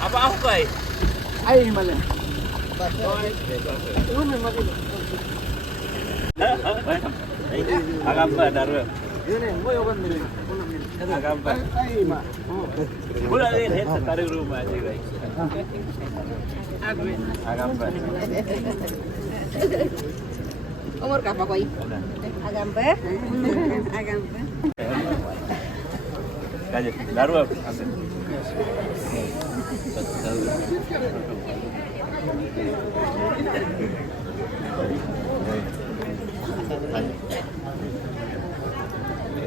Apa aku kai? Ay, mali. Rumi mali. Agam ba daru. Yun eh, mo yung mili. Agam ba. Ay, ma. Mula rin het taru rumah aja guys. Agam ba. Umur ka pa ko? Agampa? Agampa. Kaje daru apa?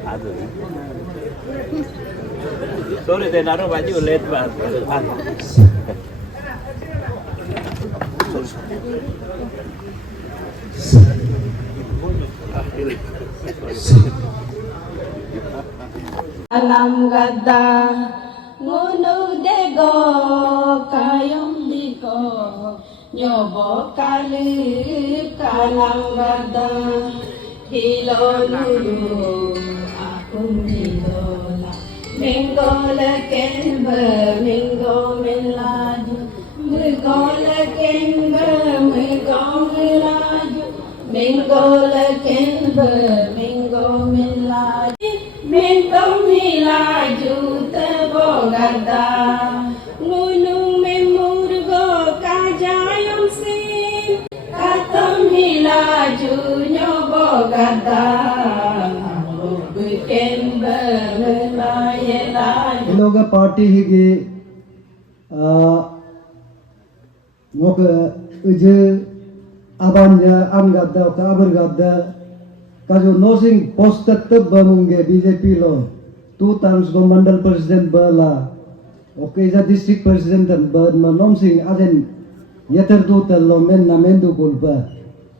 Aduh. Sorry, deh naruh baju late banget. Alam gada ngunu dego kayong diko nyobo kalip kalam gada hilolulu akun didola mingola kenba mingo milaju mingola kenba mingo milaju mingola kenba mingo milaju mingo milaju tebogada ngunung memurgo kajayong sin katom milaju nyobogada buken bermayelaju लोग party हिगे mock उजे abannya anggadda ka abergadda kajo nosing posta tebbamunge BJP lo 2 times go mandal president bala oke ja district president bad ma nomsing ajen yeter du tello men na mendu kulpa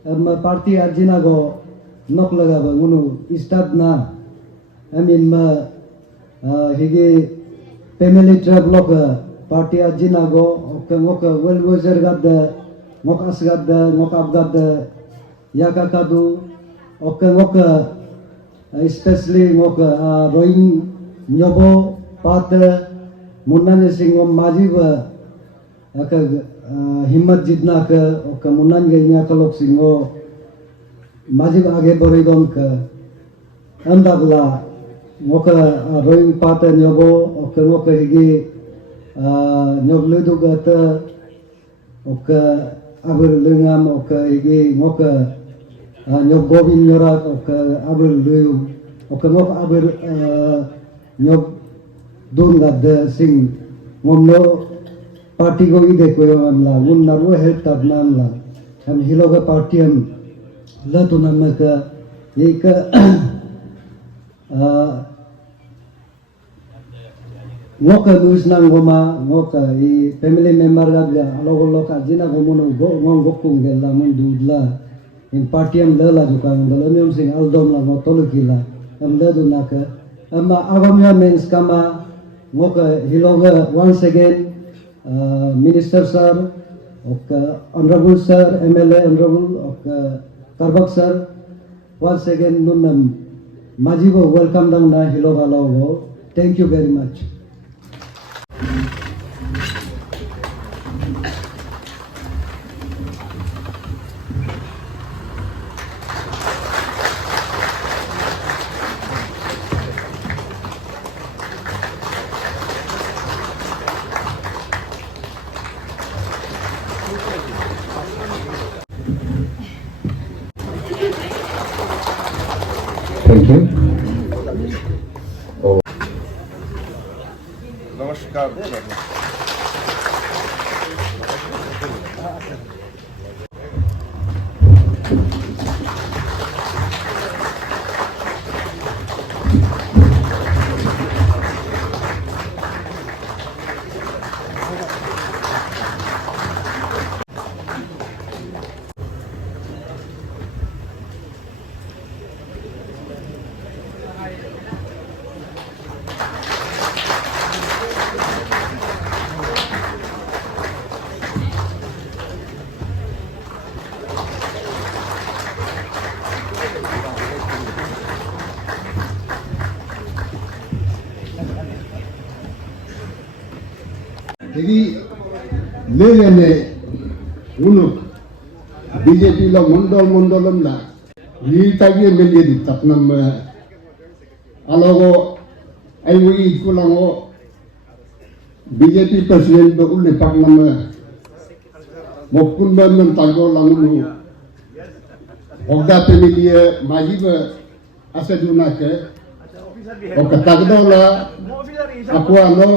amma party arjina go nok laga ba ngunu start na amin ma hige family travel ka party arjina go oke ngoka well wisher gadda ngok asgadda ngok abgadda yaka kadu oke ngoka especially ngoka roing nyobo pata munane singom majiba aka himmat jitna ka oke munan ge nya kalok singo majib age boridon ka andabla ngoka roing pata nyobo oke ngoka higi nyobludu gata oke aber lengam oke higi ngoka nyob gobin nyorat oke aber leum oke ngok aber nyob dun gadda sing ngomno party go ide ko amla un naru help tab namla ham hiloga party am la tu namaka ek ngoka dus nang goma ngoka I family member gadga alog alog ajina gomono go ngong gokung gella mun dudla in party am la jukang dalonium sing aldom la motolukila am la dunaka amma agamya means kama ngoka hiloga once again minister sir okay honorable sir MLA honorable okay Karbak sir once again nunam majibo welcome dang na hiloga logo thank you very much. Thank you. नमस्कार Jadi lelene unuk BJP lo mondol la ni tagi meledi tapnam alogo ay wi kulango BJP president do ulle paknam mokun ban tago langu ogda pemilie majiba asaduna ke o katagdola aku ano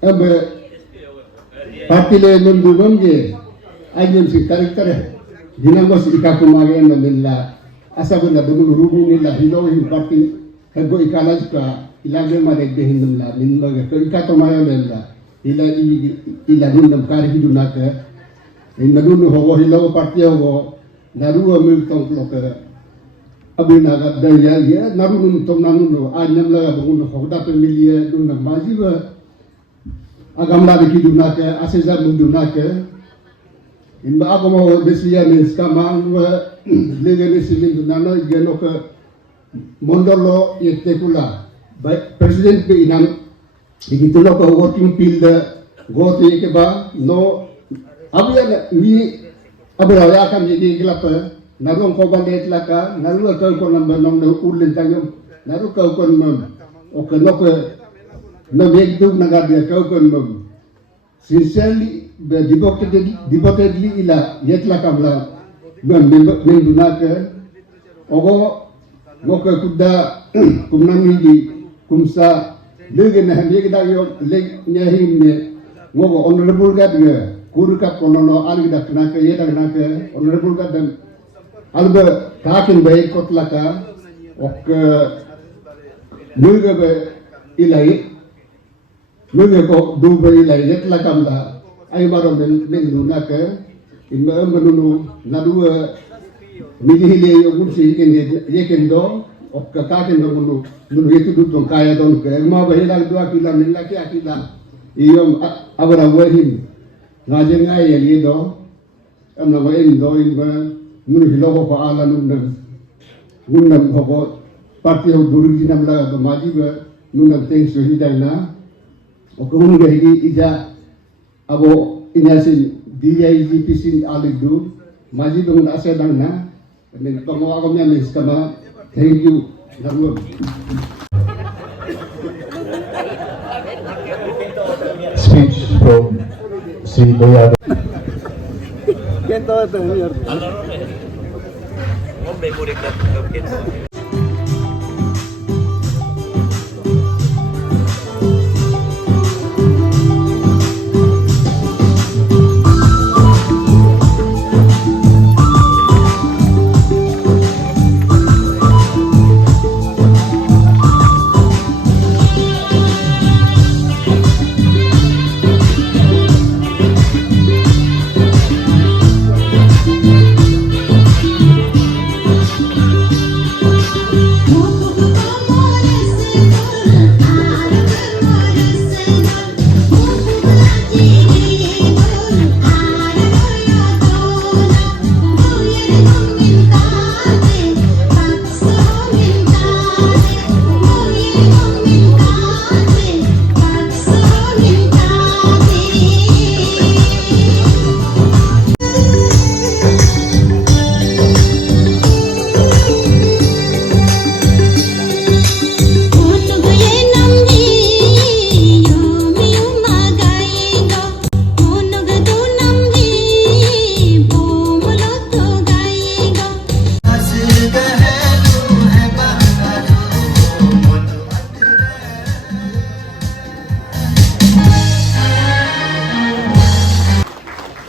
ebe Partile nundumge ayem si karakter dinangos ikakumage na nila asabu na dugun rubu nila hilo hin parti hego ikalaj ka ilage mare behin nila minloge ko ikatomaya nila ila nundam kari hiduna ka indadun hogo hilo parti hogo naru amil tong kloke abina ga daya ya naru num tong nanuno anyam la bungun hogda pemilie dunna majiba agamla de kiduna ke aseza munduna ke imba agamo desiya ne skama legene simin dunana geno ke mondolo yetekula president be inam igitulo ko voting field gote ke ba no abya ni abra ya kan yegi glap narong ko bandet laka naru ko ko number nong ulen tangum naru ko ko o ke no ke no make do nagadia kau kon sincerely devotedly ila yetla kamla menduna ke ogo ngoke kuda kumnami di kumsa lege na hande da yo leg nyahim ne ngogo honorable gad ge kuru ka konono ali da kana ke yeda kana ke honorable gad dan alba takin bay kotlaka ok lege be ilai Mungkin kok dua ilajet lah kamla, ay baru menuna ke, inba menunu nadua milih yang kursi ikan do, ok kakakin do menu itu tuh kaya don ke, mau bahila 2 kilo nilaki akila, iyom abra wahim, ngajen ngaya lido, nama indo inba menu hilo ko ala nunam ko parti yang dulu jinam lah maji ba nunam teng suhidal na. Okun gari ija abo inyasin DIG pisin alidu maji bangun asedang na men tomo akomnya mes kama thank you narwam speech from Sri Boyado. Kento itu mir. Ngombe murid dan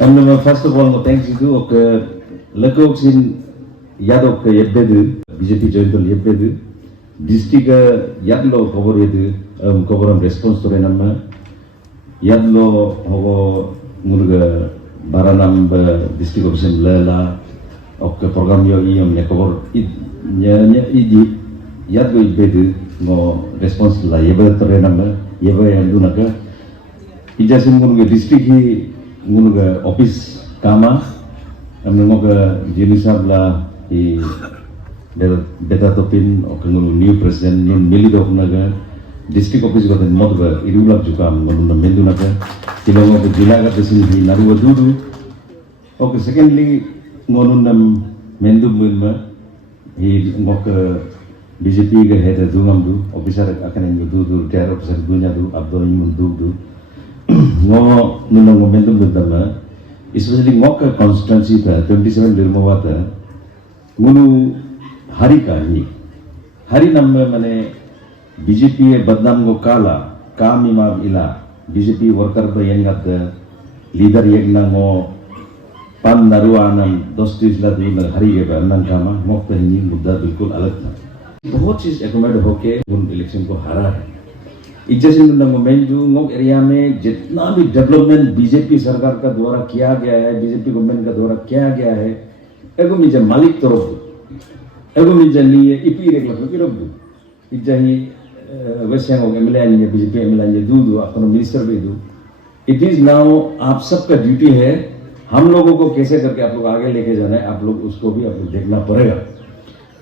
First of all, thanks to Lakok Sin Yadok Yebedu, BJP Joint Yebedu, District Yadlo cover Yedu, cover response to Renama, Yadlo Hogo Murga Baranam District of Sim Lela, of program yo iom cover Idi Yadlo Yebedu, no response la Yebe Renama, Yebe and Dunaka, Ijasim Murga District Murga office kama amnoga jinisabla I beta topin o kangulu new president nun milido naga district office goten modga irulak jukam ngun mendu naga tilongo ko jilaga tesin hi naru dudu okay secondly ngonun nam mendu munma hi ngok BJP ke head dungam du officer akan ngu du ter officer dunya du abdo mun du ngo nunang momentum berdama, especially ngok constituency ta 27 Lirmawa ta, ngunu hari ka ni, hari nama mane BJP badnam ngo kala, kami ma ila, BJP worker ba yang ada leader yang ngo pan naruan nam 10 la दिन hari ke ba nang kama ngok ta ni मुद्दा बिल्कुल अलग था बहुत चीज accommodate होके उन election को हारा है इज्जत मेंजू ngok एरिया में जितना भी डेवलपमेंट बीजेपी सरकार का द्वारा किया गया है बीजेपी गवर्नमेंट का द्वारा किया गया है एगो मिजा मालिक तरफ एगो मिजा लिए इपी रेक लग के रब इज्जा ही वैसे हो एमएलए ने बीजेपी एमएलए ने दू अपना मिनिस्टर भी दू इट इज नाउ आप सबका ड्यूटी है हम लोगों को कैसे करके आप लोग आगे लेके जाना है आप लोग उसको भी आप लोग देखना पड़ेगा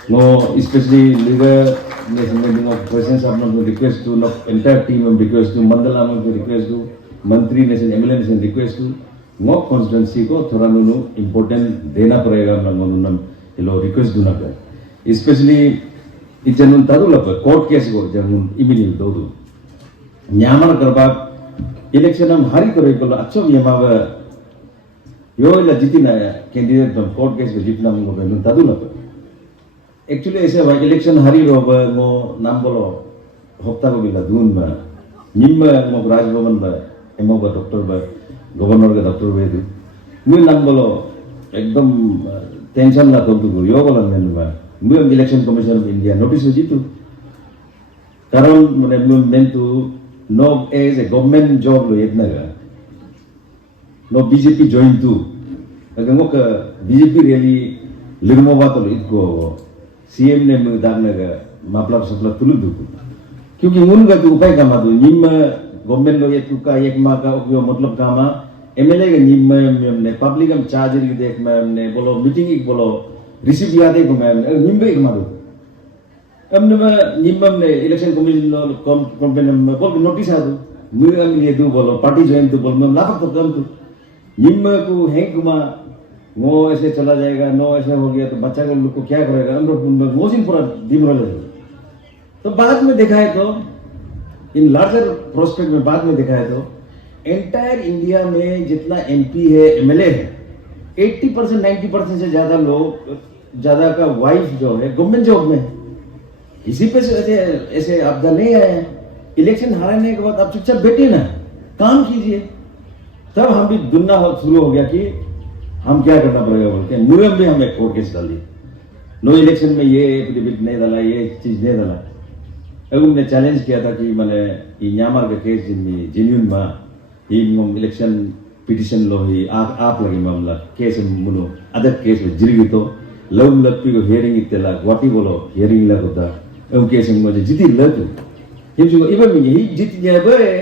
no especially leader national presence of no request to no entire team of request to mandala of request to mantri nation MLA nation request to no constituency को थोड़ा नुनु important देना पड़ेगा हम लोगों ने ये लोग request दूना कर especially इस जनून तारु लग court case को जनून immediate दो न्यामर करबा election हम हारी करें को अच्छा भी हमारा यो इला जीती ना candidate हम court case को जीतना हम लोग तारु लग Actually, ऐसे वाई इलेक्शन हरी रोबा मो नाम बोलो हफ्ता को बिला दून बा निम्मा मो राजभवन बा एमो बा डॉक्टर बा गवर्नर का डॉक्टर बा दू मुझे नाम बोलो एकदम टेंशन ना तो दूर यो बोला मैंने बा मुझे election commission of India notice हो जीतू कारण मैंने मैं तो नो एज ए गवर्नमेंट जॉब लो इतना का नो बीजेपी ज्वाइन तू अगर मो का बीजेपी रैली लिरमो बात लो इतको सीएम ने मुझे दागने का मापला सपला तुलु दुकु क्योंकि उनका तो उपाय काम आदु निम्म गवर्नमेंट लोग ये तुका एक माह का उपयोग मतलब काम आ एमएलए का निम्म हमने पब्लिक हम चार्जर की देख में हमने बोलो मीटिंग की बोलो रिसीव याद है मैं निम्म एक मारू हमने निम्म हमने इलेक्शन कमीशन कंपेन में बोल नोटिस आदु मुझे हम ये दो बोलो पार्टी ज्वाइन तो बोल मैं लाभ तो कम तो निम्म को है कुमा वो ऐसे चला जाएगा नो ऐसे हो गया तो बच्चा का लोग को क्या करेगा हम लोग मोजिन पूरा दिमरल है तो बाद में देखा है तो इन लार्जर प्रोस्पेक्ट में बाद में देखा है तो एंटायर इंडिया में जितना एमपी है एमएलए है 80% 90% से ज्यादा लोग ज्यादा का वाइफ जो है गवर्नमेंट जॉब में इसी पे से ऐसे आपदा नहीं आया है इलेक्शन हारने के बाद आप चुपचाप बैठे ना काम कीजिए तब हम भी दुनिया शुरू हो गया कि हम क्या करना पड़ेगा बोलते हैं मुरम भी हम एक कोर्ट केस डाली नो इलेक्शन में ये एफिडेविट नहीं डाला ये चीज नहीं डाला अब हमने चैलेंज किया था कि मैंने ये न्यामर का केस जिनमें जेन्युइन मा ये इलेक्शन पिटिशन लो ही आप लगे मामला केस मुनो अदर केस में जिरगी तो लव लपी को हियरिंग इत्तेला वाटी बोलो हियरिंग लग होता एवं केस में मुझे जीती लग ये जो इवन में यही जीत जाए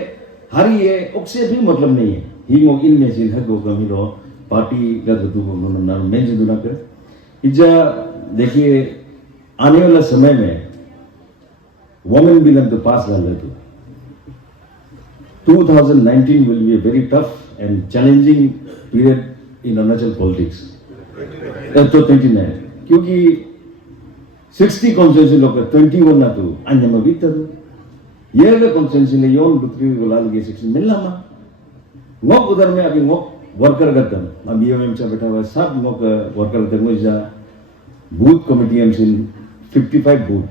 हारी है उससे भी मतलब नहीं है ही वो इन में जिन है को कमी लो पार्टी का तो नाम मैं जो दुना कर इजा देखिए आने वाला समय में वोमेन बिल ऑफ द पास लाल तो 2019 will be a very tough and challenging period in Arunachal politics. तो 29 क्योंकि 60 कॉन्स्टिट्यूंसी लोग 21 ना तो अन्य में भी तो ये वाले कॉन्स्टिट्यूंसी ने योन दुत्री को लाल के 60 मिलना मा ngok उधर में अभी ngok वर्कर करते हैं अब ये में बैठा हुआ सब ngok वर्कर करते हैं मुझे बूथ कमेटी हम सिन 55 बूथ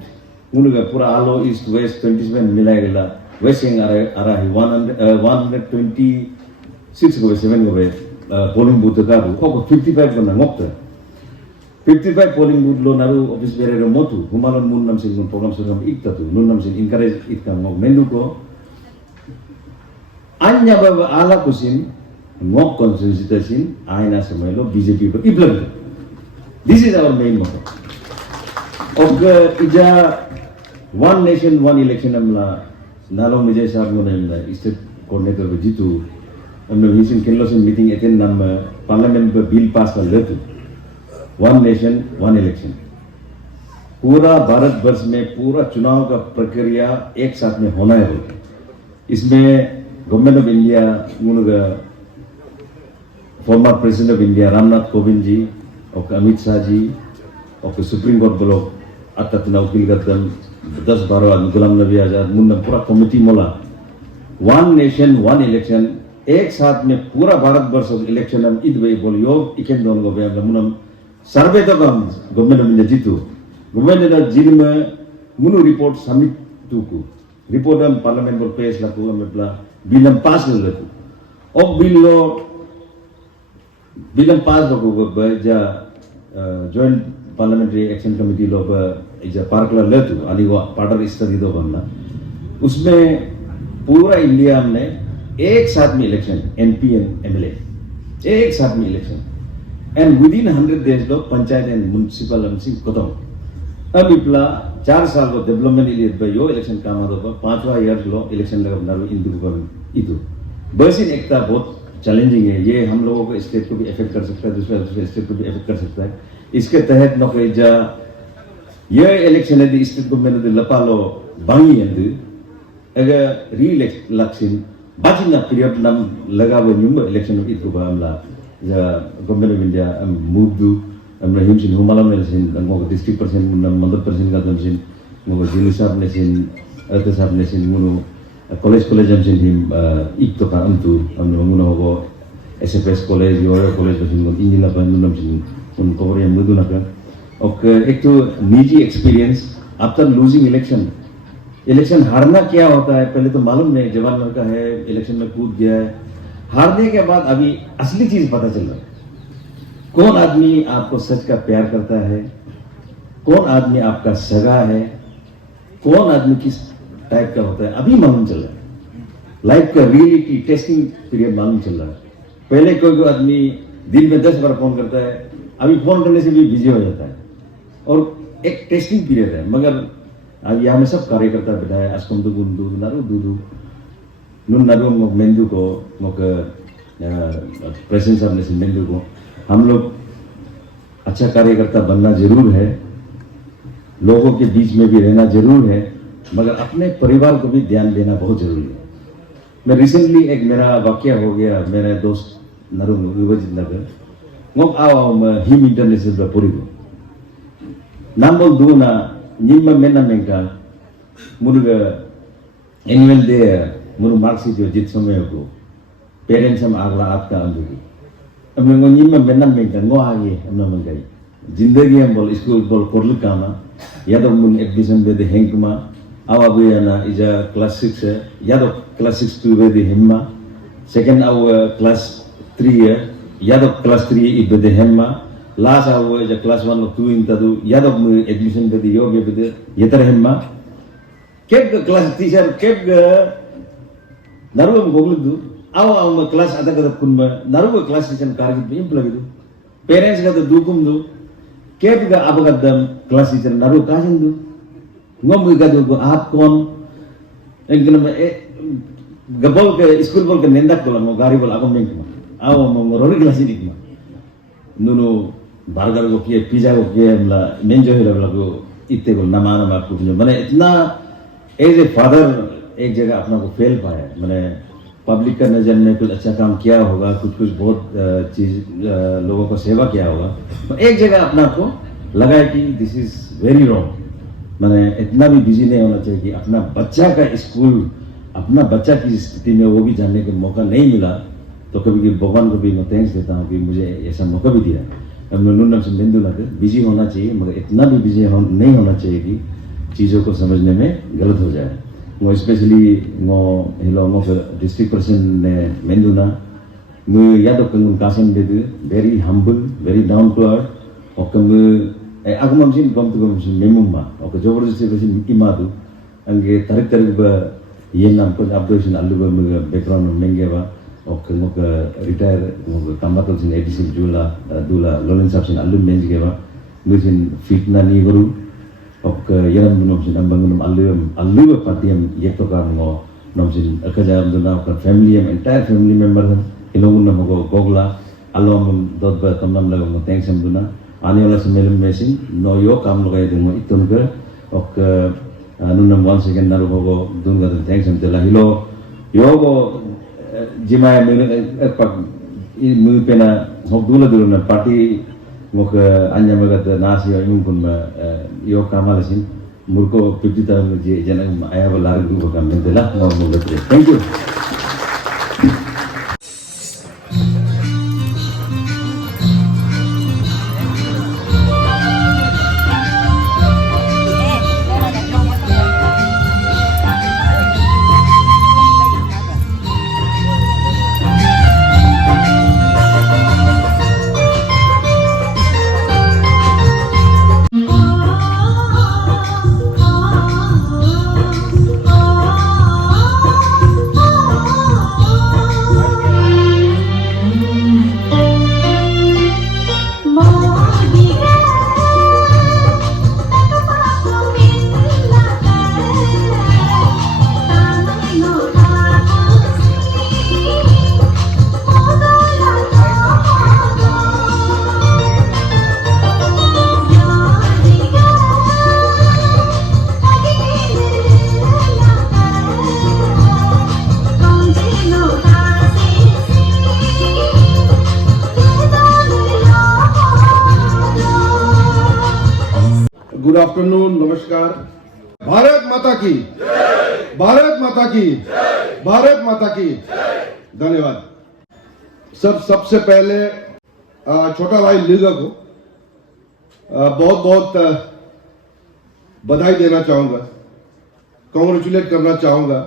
उनका पूरा आलो ईस्ट वेस्ट 27 मिलाया गया वेस्ट सिंह आ रहा है 126 को 7 को polling booth ka bu 55 ko na ngok 55 polling booth lo naru office bere motu humalon mun nam sin program sugam ikta tu nun nam sin encourage ikta ngok mendu ko anya ba ala kusin ngok constituency sin aina samay lo BJP ko iblag. This is our main motto. Og ija one nation one election amla nalo mujhe sahab no nahi state coordinator jitu हमने meeting किन लोग meeting attend नाम parliament में bill pass कर लेते one nation one election पूरा भारत वर्ष में पूरा चुनाव का प्रक्रिया एक साथ में होना है इसमें government of India former president of India Ramnath Kovind ji और अमित शाह जी और सुप्रीम कोर्ट बोलो अत्तना वकील गद्दम 10-12 आदमी गुलाम नबी आजाद मुन्ना पूरा कमिटी मोला वन नेशन वन इलेक्शन एक साथ में पूरा भारत वर्ष इलेक्शन हम ईद वे बोलियो इकें दोनों को बेहद मुनम सर्वे तो कम गवर्नमेंट में जीतू गवर्नमेंट ने जिन में मुनु रिपोर्ट सबमिट टू को रिपोर्ट हम पार्लियामेंट पर पेश लगू हम अपना बिल हम पास कर लेते और बिल हम पास लगू बजा जॉइंट पार्लियामेंट्री एक्शन कमेटी लोग इजा पार्क ला लेते आनी वो पार्टर स्टडी दो बनना उसमें पूरा इंडिया हमने एक साथ में इलेक्शन एमपी एंड एमएलए एक साथ में election and with in 100 days low panchayat and municipal MC खत्म अब इप्ला 4 साल को डेवलपमेंट इलियत यो इलेक्शन काम आदो 5वां ईयर लो इलेक्शन लगा नारो इंदु को इदु बस इन एकता बहुत चैलेंजिंग है ये हम लोगों को स्टेट को भी इफेक्ट कर सकता है दूसरे स्टेट को भी इफेक्ट कर सकता है इसके तहत नौकरीजा ये इलेक्शन है स्टेट गवर्नमेंट ने लपालो बांगी है अगर री इलेक्शन बाजिना पीरियड नाम लगा वो न्यूम इलेक्शन में इतु बामला जा गवर्नमेंट ऑफ इंडिया मूव दू हमने हिमसिन हुमाला में सिन हमको डिस्ट्रिक्ट परसेंट मंडल परसेंट का दमसिन हमको जिले साहब ने सिन अते साहब ने सिन मुनो कॉलेज हम सिन हिम इक तो का अंतु हमने मुनो हो एसएफएस कॉलेज योर कॉलेज में सिन इंजीनियर बन नम सिन उन कवर हम मुदु ना का और एक तो निजी एक्सपीरियंस आफ्टर लूजिंग इलेक्शन हारना क्या होता है पहले तो मालूम नहीं जवान लड़का है इलेक्शन में कूद गया है हारने के बाद अभी असली चीज पता चल रहा है कौन आदमी आपको सच का प्यार करता है कौन आदमी आपका सगा है कौन आदमी किस टाइप का होता है अभी मालूम चल रहा है लाइफ का रियलिटी टेस्टिंग पीरियड मालूम चल रहा है पहले कोई आदमी दिन में 10 बार फोन करता है अभी फोन करने से भी बिजी हो जाता है और एक टेस्टिंग पीरियड है मगर अब यहाँ में सब कार्यकर्ता बैठा है अस्कम तो गुंडू नारू दूधू नुन नारू मोक मेंदू को मोक प्रेसिडेंट साहब ने मेंदू को हम लोग अच्छा कार्यकर्ता बनना जरूर है लोगों के बीच में भी रहना जरूर है मगर अपने परिवार को भी ध्यान देना बहुत जरूरी है मैं रिसेंटली एक मेरा वाक्य हो गया मेरे दोस्त नारू विभाजित नगर मोक आओ हिम इंटरनेशनल पूरी को नाम बोल दू ना निम्मा मेना मेंका मुर्गा एनुअल डे मुरु मार्क्सिट जो जित समय को पेरेंट्स हम आगला आपका अंदुगी अब मैं निम्मा मेना मेंका ngो आगे हमने मंगाई जिंदगी हम बोल स्कूल बोल कोर्ल कामा या तो मुन एडमिशन बे दे हेंकमा आवा बुयाना इजा क्लास 6 है या तो क्लास 6 टू बे दे हेम्मा सेकंड आव क्लास 3 है या तो क्लास 3 इबे दे हेम्मा लास्ट आव इजा क्लास 1 2 इंता दो या तो एडमिशन बे दे यो बे दे ये तरह हेम्मा केब क्लास टीचर केब नारू हम गोगल दो आव क्लास आधा का कुन नारू क्लास टीचर कारगिल पे इम्प्लॉय दो पेरेंट्स का तो दुकुम दो केब का अब का दम क्लास टीचर नारू काजन दो ngom ga do आप कौन एक दिन में गबल के स्कूल बोल के नेंdak बोला मो गाड़ी बोला agom meng आओ मो Rory class dik ma nuno burger को किए पिज्जा को किए हमला मेंजो है लगो इतने को नमाना मार कुछ मैंने इतना एज ए फादर एक जगह अपना को फेल पाया मैंने पब्लिक का नजर में कुछ अच्छा काम किया होगा कुछ बहुत चीज लोगों को सेवा किया होगा तो एक जगह अपना को लगा कि दिस इज वेरी रॉन्ग मैंने इतना भी बिजी नहीं होना चाहिए कि अपना बच्चा का स्कूल अपना बच्चा की स्थिति में वो भी जानने का मौका नहीं मिला तो कभी भगवान को भी मैं थैंक्स देता हूँ कि मुझे ऐसा मौका भी दिया अब नुनम से बिंदु लगे बिजी होना चाहिए मगर इतना भी बिजी नहीं होना चाहिए कि चीज़ों को समझने में गलत हो जाए वो स्पेशली वो हिलोंगो के डिस्ट्रिक्ट प्रेसिडेंट ने मेंदुना yado kangun kasan bedu very humble, very down to earth. Ok aku mamsin kom tu mamsin memumma. Ok joberdasti besin imadu. Angge tarik ba yenam pun abdosin allu ba background mengeva. Ok ngoka retire ngoka kambatal sin edisin jula dula lolen sapsin allu mengeva. Musin fitna ni guru. Ok yenam nomsin ambangunum allu patiam yektokan ngo nomsin akadam duna ok family entire family member ilongun na mo gogla alom dot ba tamnam lago mo thanks am duna ani wala semelum mesin no yo kam lo kay mo itun ka ok nunam once again naru go dun ga thanks am tela hilo yo go jimaya mi pak mu pena hok dula na party mo ka anya magat nasi yo imun kun yo kamalasin murko 50 tahun je janang I have a lot of group kam tela mo thank you. Good afternoon, नमस्कार। भारत माता की, भारत माता की, भारत माता की। धन्यवाद। सबसे पहले छोटा भाई लीगा को बहुत बहुत बधाई देना चाहूंगा, कांग्रेचुलेट करना चाहूंगा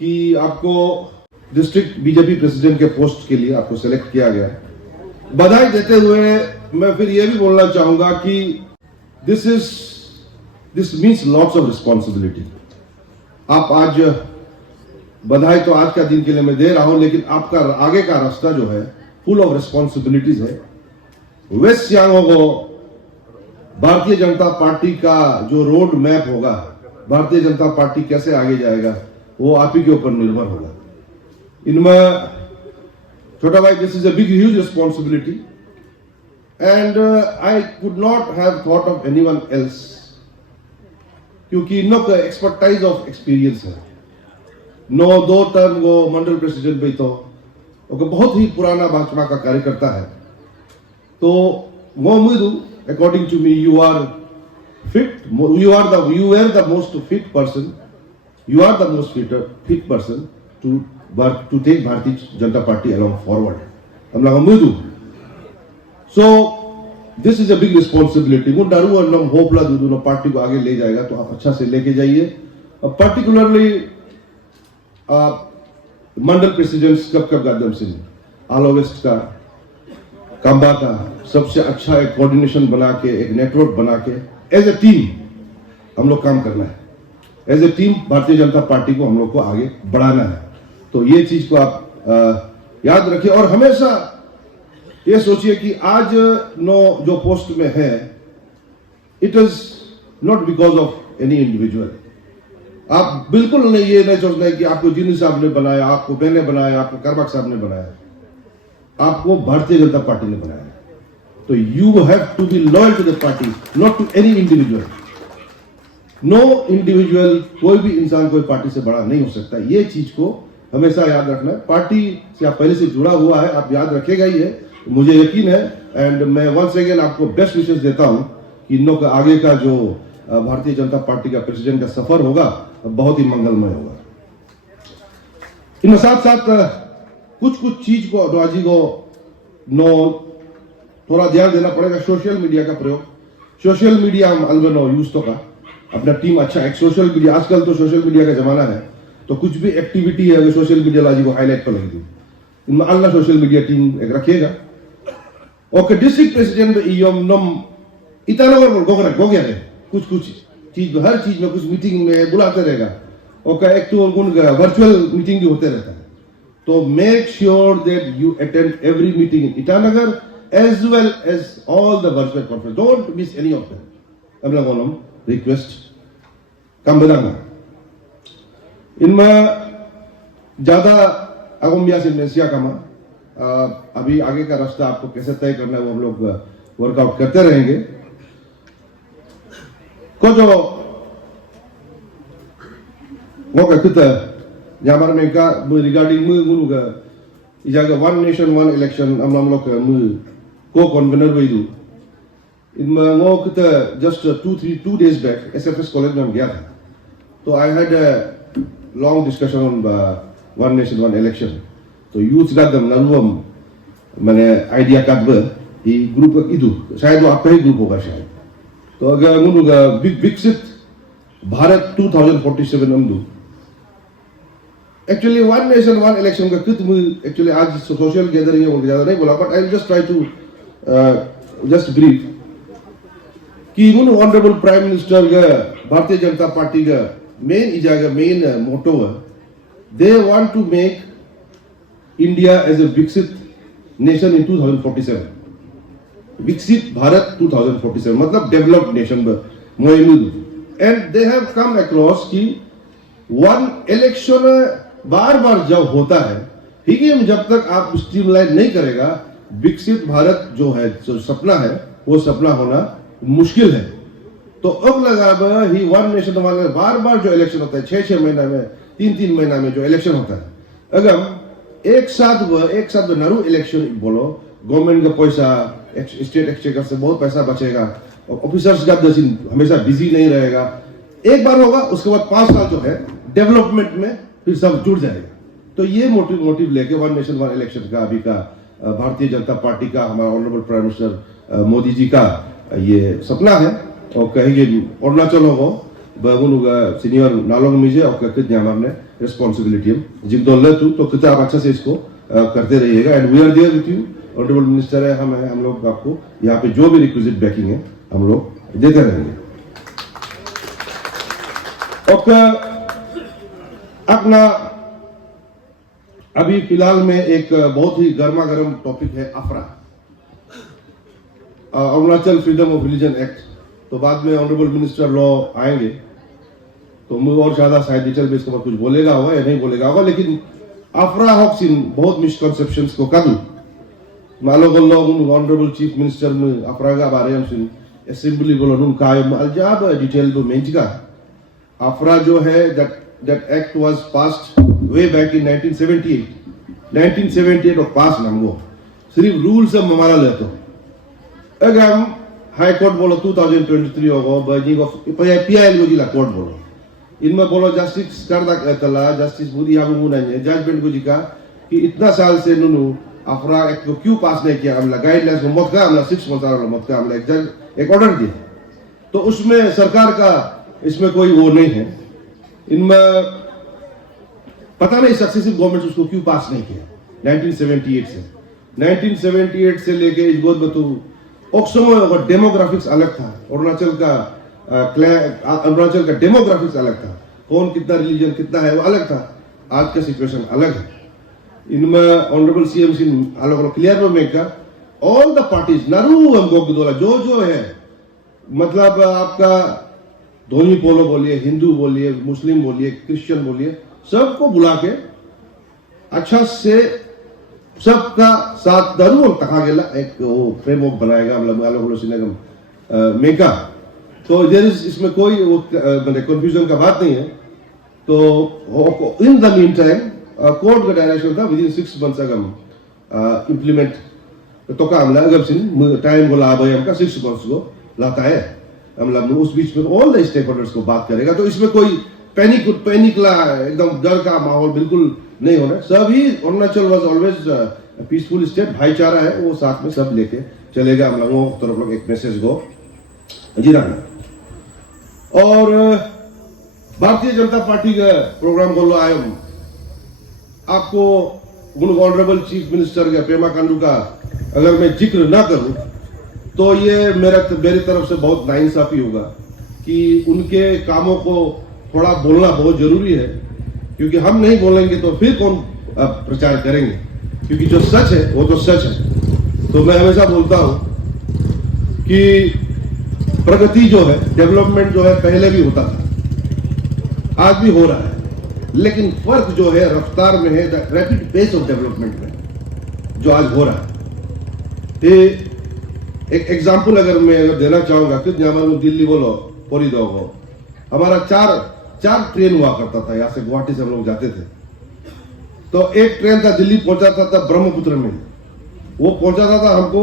कि आपको डिस्ट्रिक्ट बीजेपी प्रेसिडेंट के पोस्ट के लिए आपको सेलेक्ट किया गया। बधाई देते हुए मैं फिर यह भी बोलना चाहूंगा कि this means lots of responsibility. आप आज बधाई तो आज का दिन के लिए मैं दे रहा हूं, लेकिन आपका आगे का रास्ता जो है फुल ऑफ रिस्पॉन्सिबिलिटीज है। वेस्ट सियांग को भारतीय जनता पार्टी का जो रोड मैप होगा, भारतीय जनता पार्टी कैसे आगे जाएगा, वो आप ही के ऊपर निर्भर होगा। इनमें छोटा भाई, this is a big huge responsibility and I could not have thought of anyone else, क्योंकि इन लोग का एक्सपर्टाइज ऑफ एक्सपीरियंस है। 9-2 टर्म को मंडल प्रेसिडेंट भी तो बहुत ही पुराना भाजपा का कार्यकर्ता है। तो मैं उम्मीद हूँ, according to me, you are fit, you were the most fit person, you are the most fit person to take Bharatiya Janata party along forward। हम लोग उम्मीद हूँ। So this is a big responsibility। वो डरू और हम होप ला दूँ पार्टी को आगे ले जाएगा, तो आप अच्छा से लेके जाइए। पर्टिकुलरली मंडल प्रेसिडेंट्स कब गद्दम सिंह, आलो वेस्ट का, कांबा का सबसे अच्छा एक कोऑर्डिनेशन बना के, एक नेटवर्क बना के एज ए टीम हम लोग काम करना है। As a team Bharatiya Janata party को हम लोग को आगे बढ़ाना है। तो ये चीज को आप याद रखिए और हमेशा ये सोचिए कि आज जो पोस्ट में है, it is not because of any individual. आप बिल्कुल नहीं ये नहीं सोचना है कि आपको जीनी साहब ने बनाया, आपको मैंने बनाया, आपको करबाग साहब ने बनाया, आपको भारतीय जनता पार्टी ने बनाया। तो you have to be loyal to the party, not to any individual. No individual, कोई भी इंसान कोई पार्टी से बड़ा नहीं हो सकता। ये चीज को हमेशा याद रखना है। पार्टी से आप पहले से जुड़ा हुआ है, आप याद रखेगा ही है, मुझे यकीन है। एंड मैं वंस अगेन आपको बेस्ट विशेष देता हूं कि इन लोग का आगे का जो भारतीय जनता पार्टी का प्रेसिडेंट का सफर होगा बहुत ही मंगलमय होगा। इन साथ साथ कुछ चीज को राजी को थोड़ा ध्यान देना पड़ेगा। सोशल मीडिया का प्रयोग, सोशल मीडिया हम अलगनो यूज तो का अपना टीम अच्छा एक सोशल मीडिया, आजकल तो सोशल मीडिया का जमाना है, तो कुछ भी एक्टिविटी है अगर सोशल मीडिया लाजी को हाईलाइट कर लगी इनमें अल्लाह सोशल मीडिया टीम एक रखिएगा और डिस्ट्रिक्ट प्रेसिडेंट इयम नम ईटानगर गो गया है कुछ चीज में, हर चीज में कुछ मीटिंग में बुलाते रहेगा और एक तो उनका वर्चुअल मीटिंग भी होते रहता है. तो make sure that you attend every meeting in Itanagar as well as all the virtual conference. Don't miss any of them. अगला कॉलम रिक्वेस्ट कम बदांगा. इनमें ज्यादा अगुम्बिया से मेसिया कमा अभी आगे का रास्ता आपको कैसे तय करना है वो हम लोग वर्कआउट करते रहेंगे. को जो वो कहते जामर में का रिगार्डिंग मुनुगा इजागा वन नेशन वन इलेक्शन हम लोग को कन्वेनर वही दू इनमें वो कितना just 2 days back SFS college में हम गया था. तो I had a long discussion on one nation one election. तो यूथ का दम नलवम मैंने आइडिया का ये ग्रुप इधु शायद वो आपका ही ग्रुप होगा शायद. तो अगर मुनुगा विकसित भारत 2047 हम दू actually one nation one election का कित एक्चुअली आज सोशल गैदरिंग है ज्यादा नहीं बोला but I will just try to just brief कि मुन ऑनरेबल प्राइम मिनिस्टर का भारतीय जनता पार्टी का मेन इजागा मेन मोटो है they want to make India as a विकसित नेशन इन 2047. विकसित भारत 2047 मतलब developed nation and they have come across कि वन इलेक्शन बार बार जब होता है ठीक है जब तक आप स्ट्रीमलाइन नहीं करेगा विकसित भारत जो है जो सपना है वो सपना होना मुश्किल है. तो अब लगा ही वन नेशन वाले बार बार जो इलेक्शन होता है 6 महीना में 3 महीना में जो इलेक्शन होता है अगर एक साथ नारू इलेक्शन बोलो गवर्नमेंट का पैसा स्टेट एक्सचेकर से बहुत पैसा बचेगा ऑफिसर्स का हमेशा बिजी नहीं रहेगा. एक बार होगा उसके बाद 5 साल जो है डेवलपमेंट में फिर सब जुड़ जाएगा. तो ये मोटिव लेके वन नेशन वन इलेक्शन का अभी का भारतीय जनता पार्टी का हमारा honourable prime minister Modi ji का ये सपना है. और कहेंगे अरुणाचल हो बगुनुगा सीनियर नालोंग मिजे और कितने हमारे रिस्पॉन्सिबिलिटी जिम्दोल तो कितना आप अच्छा से इसको करते रहिएगा. And we are there with you honourable minister है हम लोग आपको यहाँ पे जो भी रिक्विजिट बैकिंग है हम लोग देते रहेंगे. और अपना अभी फिलहाल में एक बहुत ही गर्मा गर्म टॉपिक है अफरा Arunachal freedom of religion act. तो बाद में ऑनरेबल मिनिस्टर लॉ आएंगे तो मुझे और ज्यादा शायद डिटेल में इसके बाद कुछ बोलेगा होगा या नहीं बोलेगा होगा. लेकिन अफरा हॉक्सिन बहुत मिसकॉन्सेप्शंस को कदू मालो गल्लो ऑनरेबल चीफ मिनिस्टर में अफरा का बारे में असेंबली बोलो नुन कायम अलजाब डिटेल दो मेंचगा. अफरा जो है that act was passed way back in 1978 और पास नमगो सिर्फ रूल से ममाला लेतो. अगर हम हाई कोर्ट बोलो 2023 होगो बजी को पीआईएल को जिला कोर्ट बोलो इनमें बोलो जस्टिस कर तला जस्टिस बुदी याबू मुनाने जजमेंट को जिका कि इतना साल से नुनु अफरा एक्ट को क्यों पास नहीं किया. हमला गाइडलाइंस में मत का हमला 6 मंथ आ मत का हमला एक ऑर्डर दिया. तो उसमें सरकार का इसमें कोई वो नहीं है. इनमें पता नहीं सक्सेसिव गवर्नमेंट उसको क्यों पास नहीं किया 1978 से लेके इस बहुत बतू ओक्समो डेमोग्राफिक्स अलग था. अरुणाचल का डेमोग्राफिक्स अलग था. कौन कितना रिलीजन कितना है वो अलग था. आज का सिचुएशन अलग है. इनमें ऑनरेबल सीएम सिंह अलग क्लियर में का ऑल द पार्टीज नारू हमको दोला जो है मतलब आपका धोनी पोलो बोलिए हिंदू बोलिए मुस्लिम बोलिए क्रिश्चियन बोलिए सबको बुला के अच्छा से सबका साथ दारू और तका गेला एक वो फ्रेमवर्क बनाएगा मतलब मेका. तो देयर इज इसमें कोई मतलब कंफ्यूजन का बात नहीं है. तो in the mean time court का डायरेक्शन था विद इन 6 months अगर इम्प्लीमेंट तो का हमला अगर सिन टाइम को लाभ है हमका 6 months को लाता है. मतलब उस बीच में ऑल द स्टेक होल्डर्स को बात करेगा. तो इसमें कोई पैनिक ला एकदम डर का माहौल बिल्कुल नहीं होना. सभी Arunachal was always peaceful state भाईचारा है वो साथ में सब लेके चलेगा. हम लोगों तरफ लोग एक मैसेज को जिराना. और भारतीय जनता पार्टी का प्रोग्राम बोलो आयो आपको उन ऑनरेबल चीफ मिनिस्टर या पेमा खांडू का अगर मैं जिक्र ना करूं तो ये मेरी तरफ से बहुत नाइंसाफी होगा कि उनके कामों को थोड़ा बोलना बहुत जरूरी है, क्योंकि हम नहीं बोलेंगे तो फिर कौन प्रचार करेंगे, क्योंकि जो सच है वो तो सच है। तो मैं हमेशा बोलता हूं कि प्रगति जो है, डेवलपमेंट जो है पहले भी होता था, आज भी हो रहा है, लेकिन फर्क जो है रफ्तार में है, the rapid pace of development में जो आज हो रहा है। ये एक एग्जाम्पल अगर मैं देना चाहूंगा, कि हमारे दिल्ली बोलो कॉरिडोर को, हमारा चार ट्रेन हुआ करता था, यहाँ से गुवाहाटी से हम लोग जाते थे। तो एक ट्रेन था दिल्ली पहुंचाता था ब्रह्मपुत्र में, वो पहुंचाता था हमको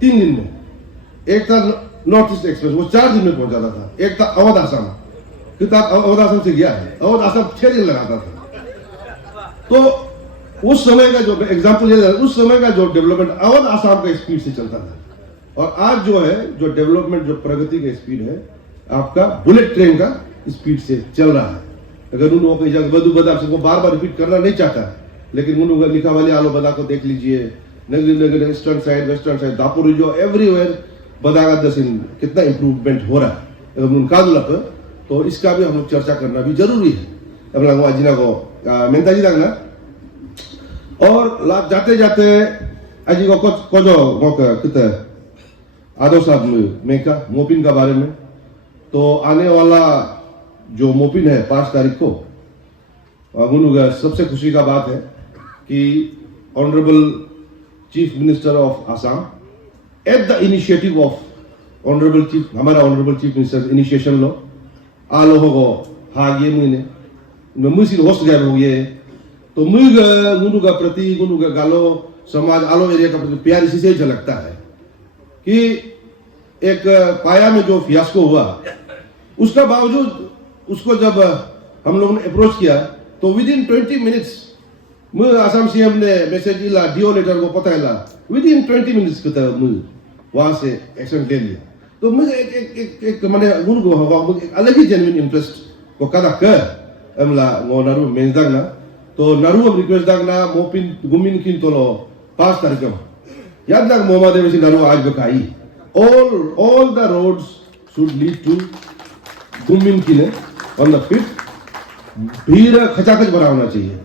3 दिन में। एक था नॉर्थ ईस्ट एक्सप्रेस, वो 4 दिन में पहुंचाता था। एक था अवध आसाम, कितना अवध आसाम से गया है, अवध आसाम 6 दिन लगाता था। तो उस समय का जो एग्जाम्पल ये, उस समय का जो डेवलपमेंट अवध आसाम का स्पीड से चलता था, और आज जो है जो डेवलपमेंट, जो प्रगति का स्पीड है, आपका बुलेट ट्रेन का स्पीड से चल रहा है। अगर उन लोगों को बदू बदा को बार बार रिपीट करना नहीं चाहता, लेकिन उन लिखा वाले आलो बदा को देख लीजिए, नगरी नगर eastern side, western side, Dapur जो एवरीवेयर बदा का दसिन कितना इंप्रूवमेंट हो रहा है अगर उनका तो इसका भी हम लोग चर्चा करना भी जरूरी है। अब लगो अजिना को मेहताजी लगना, और जाते जाते अजी को जो कितने आदो साहब में का मोपिन का बारे में, तो आने वाला जो मोपिन है 5 तारीख को, सबसे खुशी का बात है कि honourable chief minister of Assam at the initiative of honourable chief, हमारा ऑनरेबल चीफ मिनिस्टर इनिशिएशन लो आलो होगो हागे मुने मुसिन होस्ट गए हो ये, तो गुनु का प्रति गुनु का गालो समाज आलो एरिया का प्रति प्यार इसी से झलकता है कि एक पाया में जो फियास्को हुआ, उसका बावजूद उसको जब हम लोगों ने अप्रोच किया तो with in 20 minutes Assam CM ने मैसेज इला डीओ लेटर को पता है, विद इन 20 मिनट्स को वहां से एक्शन ले लिया। तो मुझे एक मैंने गुण को अलग ही जेन्युइन इंटरेस्ट को कदा कर अमला वो नरु मेज दागना, तो नरु हम रिक्वेस्ट दागना मोपिन गुमिन किन तो लो 5 तारीख को याद लग मोहम्मद वैसी नरु आज बकाई all the roads should lead to Gumin किने on the 5th। भीड़ खचाखच भरा होना चाहिए,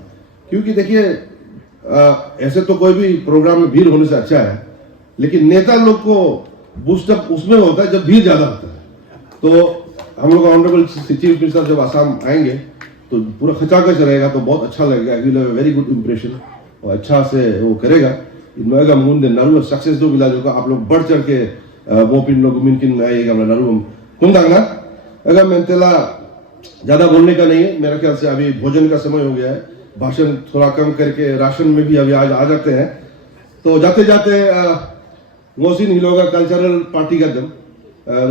क्योंकि देखिए ऐसे तो कोई भी प्रोग्राम में भीड़ होने से अच्छा है, लेकिन नेता लोग को बूस्टअप उसमें होता है जब भीड़ ज्यादा होता है। तो हम लोग ऑनरेबल चीफ मिनिस्टर जब आसाम आएंगे तो पूरा खचाखच रहेगा, तो बहुत अच्छा लगेगा, वेरी गुड इंप्रेशन, और अच्छा से वो करेगा। इनमें मुंडे नरु सक्सेस दो मिला जो आप लोग बढ़ चढ़ के मोपिन लोग मिनकिन आएगा नरु कुंदांगना। अगर मैं तेला ज्यादा बोलने का नहीं है, मेरा ख्याल से अभी भोजन का समय हो गया है, भाषण थोड़ा कम करके राशन में भी अभी आज आ जाते हैं। तो जाते जाते मोसिन हिलोगा कल्चरल पार्टी का जम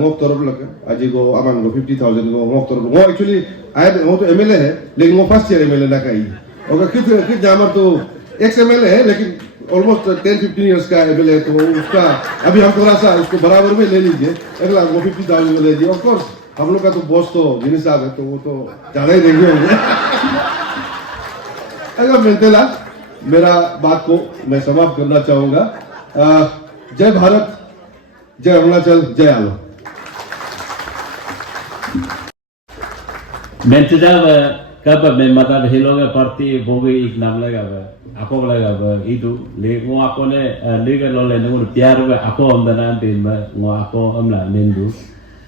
ngok तरफ लगा आज को अमान को 50,000 को ngok तरफ वो एक्चुअली आए वो तो एमएलए है, लेकिन वो फर्स्ट ईयर एमएलए ना कहीं और कित जामर तो एक्स एमएलए है, लेकिन ऑलमोस्ट 10-15 इयर्स का एमएलए है, तो उसका अभी हम थोड़ा सा उसको बराबर में ले लीजिए, अगला वो 50,000 में ले लीजिए। ऑफ कोर्स हम लोग का तो बॉस तो जिनी साहब है, तो वो तो ज्यादा ही देंगे होंगे। अगर मेंटेला मेरा बात को मैं समाप्त करना चाहूंगा। जय भारत, जय अरुणाचल, जय आलो। Mentajab kaba me mata hiloga party bogi ik nam laga ba ako laga ba itu le ngo ako ne lega lole ngo piar ba ako amdana bin ma ngo ako amla mendu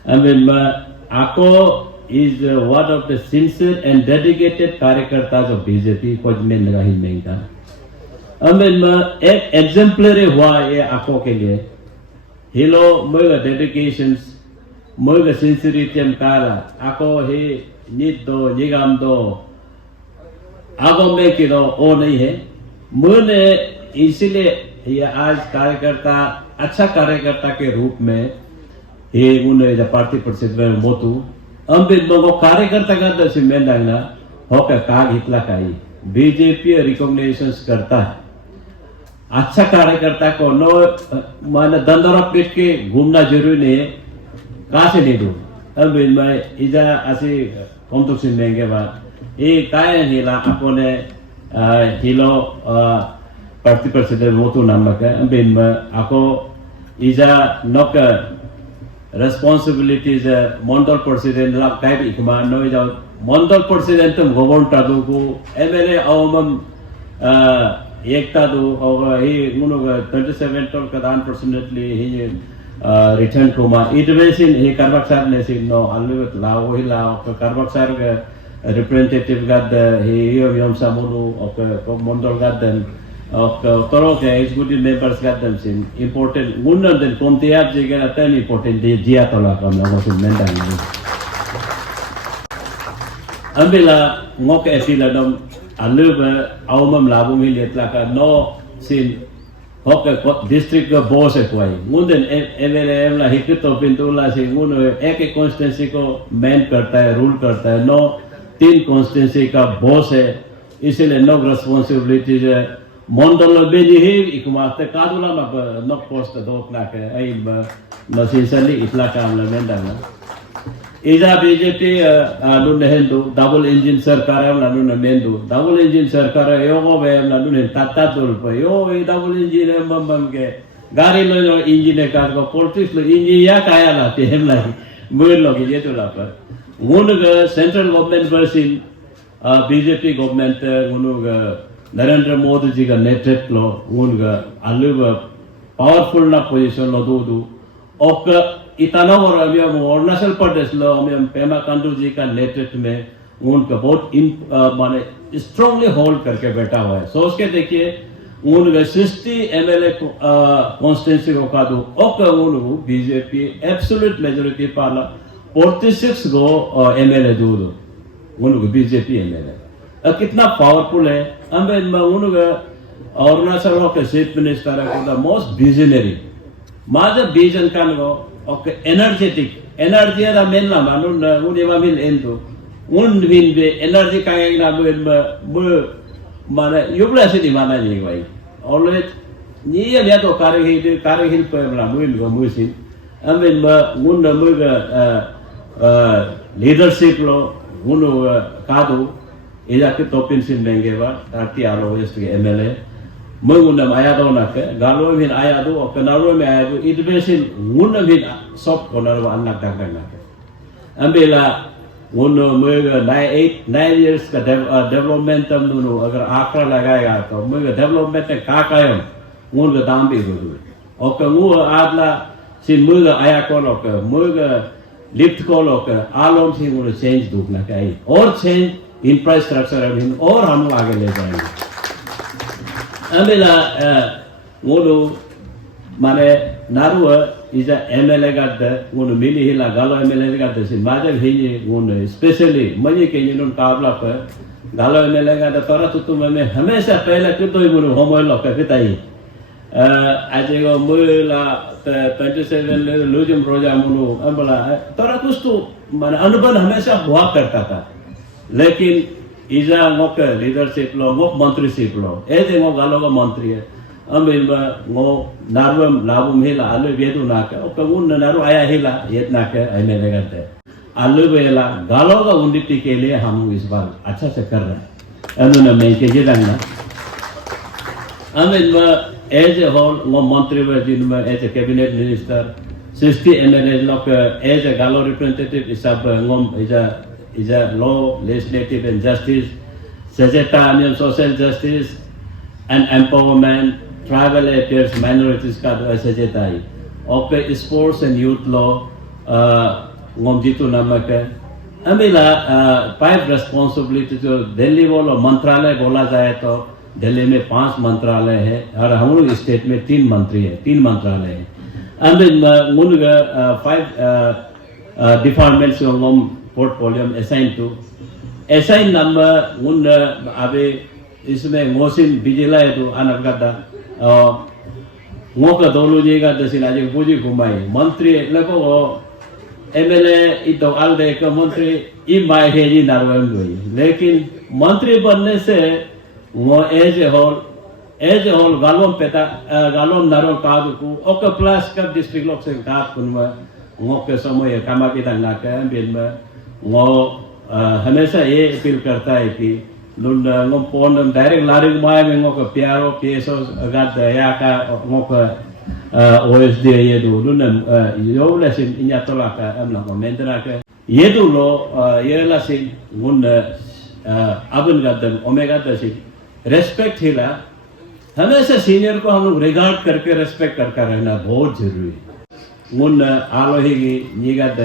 amen ma ako is one of the sincere and dedicated कार्यकर्ताज of BJP को में लगा ही नहीं था। amen ma एक exemplary हुआ ये ako के लिए hilo मगा dedications मगा sincerity am kala ako he नीत दो निगम दो आगो में की दो वो नहीं है मुझे, इसलिए ये आज कार्यकर्ता अच्छा कार्यकर्ता के रूप में ये उन्हें जब पार्टी प्रेसिडेंट में मोतू अम्बित मगो कार्यकर्ता का दर्शन में लगना होकर काग हितला काई बीजेपी रिकॉग्निशंस करता है। अच्छा कार्यकर्ता को नो माने दंदरा पीट के घूमना जरूरी नहीं है, कहाँ से ले दूँ अब मैं इजा ऐसी कौन तो सुन लेंगे बात ये काय हिला अपने hilo parti presiden motu namaka ambin ma ako ija nok responsibilities mondol president la kai ikma no ija mondol president tum govern tadu ku MLA awam ekta do or he munu 27 tol kadan personally he return kuma intervention he karbak sar ne sin no alu la wo la karbak sar representative gad he yom samunu ok mondol gad den ok toro ke executive members gad den sin important gunnan den kontiap jega tan important dia tola kam la mo sin mendan ambila ngok esila dom alu ba awmam labum hi letla ka no sin hok district का boss है कोई मुंडन MLA ला hit तो पिंतुला से मुंडो एक constituency को man करता है रूल करता है नो 3 constituency का boss है इसलिए no responsibilities है मंडल बेजी ही इकमाते कादुला मा no post दो ना के आई मसीसली इतला काम लमेंडा ना इजा बीजेपी नु नेहंदु डबल इंजिन सरकार नु नेहंदु डबल इंजिन सरकार योगो बे नु ने ताता तुल पे यो ए डबल इंजिन बम के गाड़ी लो इंजिन का को पॉलिटिक्स लो इंजिन या काया ला ते हम लाई मुन लोग ये तो ला पर मुन ग सेंट्रल गवर्नमेंट वर्सिन बीजेपी गवर्नमेंट मुन ग नरेंद्र मोदी जी का नेतृत्व लो मुन ग अलु पावरफुल ना पोजीशन लो दो और इतना और अभी हम अरुणाचल प्रदेश लो हम पेमा खांडू जी का नेतृत्व में उनका बहुत माने स्ट्रांगली होल्ड करके बैठा हुआ है सोच के देखिए उनके 60 MLA कॉन्स्टिट्यूंसी को का दो और उनको बीजेपी एब्सोल्यूट मेजॉरिटी पाला 46 गो MLA दो उनको बीजेपी MLA कितना पावरफुल है हम उनका अरुणाचल के चीफ मिनिस्टर है the most visionary Maaza vision का ओके एनर्जेटिक एनर्जी दा मेन ला मानु उन एवा मिल एंदो उन विन बे एनर्जी का ना मु माने युबला से दी माना जी भाई always ni ya to kare hil pe la mu go mu sin amen ma mun mu ga leadership lo unu ka do ila ke topin sin benge ba arti aro west ke MLA mengunda aya do na ke galo min aya do o kanaro me aya do idbesin ngunda min sop konar wa anak dak na ke ambela ngunda mega 9 years ka development tam nu agar akra lagaya to mega development ka kayam ngunda dam bi do o ka ngu adla sin mega aya ko lo ke mega lift ko lo ke alom sin ngunda change do na kai और change infrastructure और हम आगे ले जाएंगे अमेला ngono mane narua isa MLA gadda ngono mili hila galo MLA gadda sin maja hinye ngono especially manye ke non kabla pa galo MLA gadda tora tutu me hamesha pehla kuto ngono homoy lokka kitai aje go mula 27 lujum roja ngono ambala tora kustu mane अनुभव हमेशा हुआ करता था लेकिन इजा ngok leadership lo ngok मंत्रीशिप लो ऐसे ngok galo का मंत्री है अमें ngो नारुम लाबुम हिला आलु बेदु नाके ओ कबुन नारु आया हिला येत नाके एमे लगते आलु बेला गालो का उन्नति के लिए हम इस बार अच्छा से कर रहे हैं अनु में के जिदंगा अमें एज ए होल ngो मंत्री व जिन में as a cabinet minister 60 MLA लोग एज ए गालो रिप्रेजेंटेटिव सब ngom is a law, legislative and justice, Sajeta social justice and empowerment, tribal affairs, minorities ka Sajeta hai. Okay, sports and youth law, ngom jitu namaka. Amila 5 responsibilities जो दिल्ली बोलो मंत्रालय बोला जाए तो दिल्ली में 5 मंत्रालय है और हम लोग स्टेट में 3 मंत्री है 3 मंत्रालय है अमिल मुनगा 5 डिपार्टमेंट्स को ngom portfolio assign number un abe इसमें मोसिन बिजिला है तो अनक गदा ngoka dolu jega dasin aje puji kumai मंत्री लको MLA इतो आलदे का मंत्री ई माय हेजी नारवन गई लेकिन मंत्री बनने से वो एज ए होल गालों पेता गालों नारो कादु को ओके प्लस कब डिस्ट्रिक्ट लोग से काट कुनवा ngoke समय कामा की तंगा के बिन में वो हमेशा ये अपील करता है कि lun ngom pon direct lari mai me ngok piaro pieso agad ya ka ngok OSD yedu lun yo lesin inyatola ka amla komentara ka yedu lo yela sin ngun abun gadam omega dasin respect हिला हमेशा senior को हम लोग regard करके respect करके रहना बहुत जरूरी है मुन आलो ही निगत